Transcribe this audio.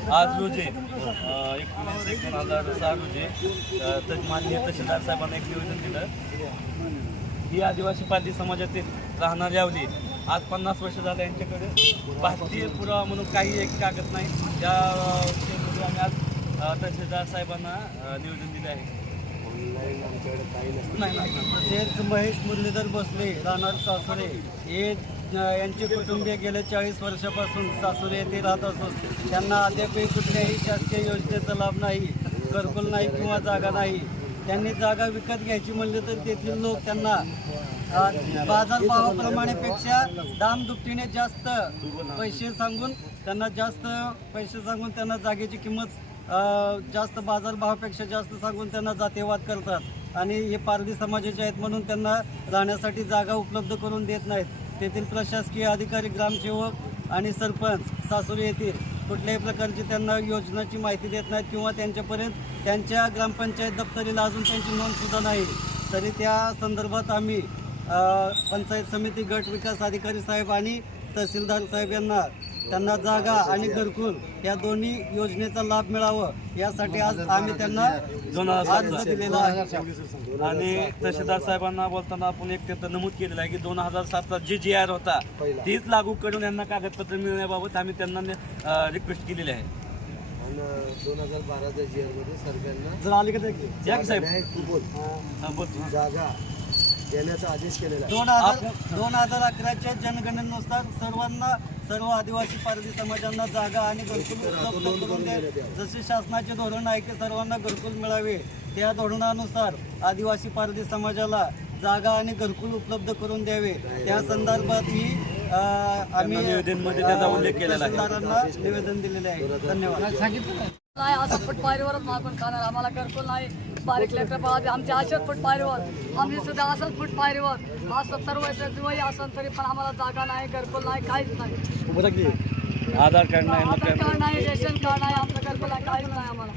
आज रोजी 19/1/2006 रोजी माननीय तहसीलदार साहेबांना एक निवेदन दिलं. ही आदिवासी पारधी समाजातील राहणारी आवली आज 50 वर्ष झालं यांच्याकडे भारतीय पुरावा म्हणून काही एक कागद नाही. त्यामध्ये आम्ही आज तहसीलदार साहेबांना निवेदन दिले आहे. तसेच महेश मुरलीधर भोसले राहणार सासुरे हे यांचे कुटुंबीय गेल्या 40 वर्षापासून सासुरे येथे राहत असून त्यांना अद्यापही कुठल्याही शासकीय योजनेचा लाभ नाही, घरकुल नाही किंवा जागा नाही. त्यांनी जागा विकत घ्यायची म्हणले तर तेथील लोक त्यांना बाजारभावाप्रमाणेपेक्षा दामदुपटीने जास्त पैसे सांगून त्यांना जागेची किंमत जास्त बाजारभावापेक्षा जास्त सांगून त्यांना जातीवाद करतात आणि हे पारधी समाजाचे आहेत म्हणून त्यांना राहण्यासाठी जागा उपलब्ध करून देत नाहीत. तेथील प्रशासकीय अधिकारी, ग्रामसेवक आणि सरपंच सासुरी येथील कुठल्याही प्रकारची त्यांना योजनाची माहिती देत नाहीत किंवा त्यांच्यापर्यंत त्यांच्या ग्रामपंचायत दप्तरीला अजून त्यांची नोंदसुद्धा नाही. तरी त्या संदर्भात आम्ही पंचायत समिती, गट विकास अधिकारी साहेब आणि तहसीलदार साहेब यांना त्यांना जागा आणि घरकुल या दोन्ही योजनेचा लाभ मिळावं यासाठी आज आम्ही त्यांना अर्ज दिलेला आहे. आणि तहसीलदार साहेबांना बोलताना आपण एक त्यात नमूद केलेलं आहे की 2007चा GR होता तीच लागू करून यांना कागदपत्र मिळण्याबाबत आम्ही त्यांना रिक्वेस्ट केलेली आहे. 2012च्या GR मध्ये सर्वांना जर आले का साहेब जागा देण्याचा आदेश केलेला आहे. 2011च्या जनगणनेनुसार सर्व आदिवासी पारधी समाजांना जागा आणि घरकुल उपलब्ध करून द्यावे. जसे शासनाचे धोरण आहे की सर्वांना घरकुल मिळावे, त्या धोरणानुसार आदिवासी पारधी समाजाला जागा आणि घरकुल उपलब्ध करून द्यावे. त्या संदर्भातही आम्ही निवेदनमध्ये त्याचा उल्लेख केलेला आहे. तहसीलदारांना निवेदन दिलेले आहे. धन्यवाद. नाही असं फुटपायरीवरच मागून खाणार, आम्हाला घरकुल नाही. बारीक लेकर बाळा आमच्या अशाच फुटपायरीवर, आम्ही सुद्धा असंच फुटपायरीवर आज 70 वर्षाची वय असेल तरी पण आम्हाला जागा नाही, घरकुल नाही, काहीच नाही. आधार कार्ड नाही, आधार कार्ड नाही, रेशन कार्ड नाही, आमचं घरकुल नाही, काहीच नाही आम्हाला.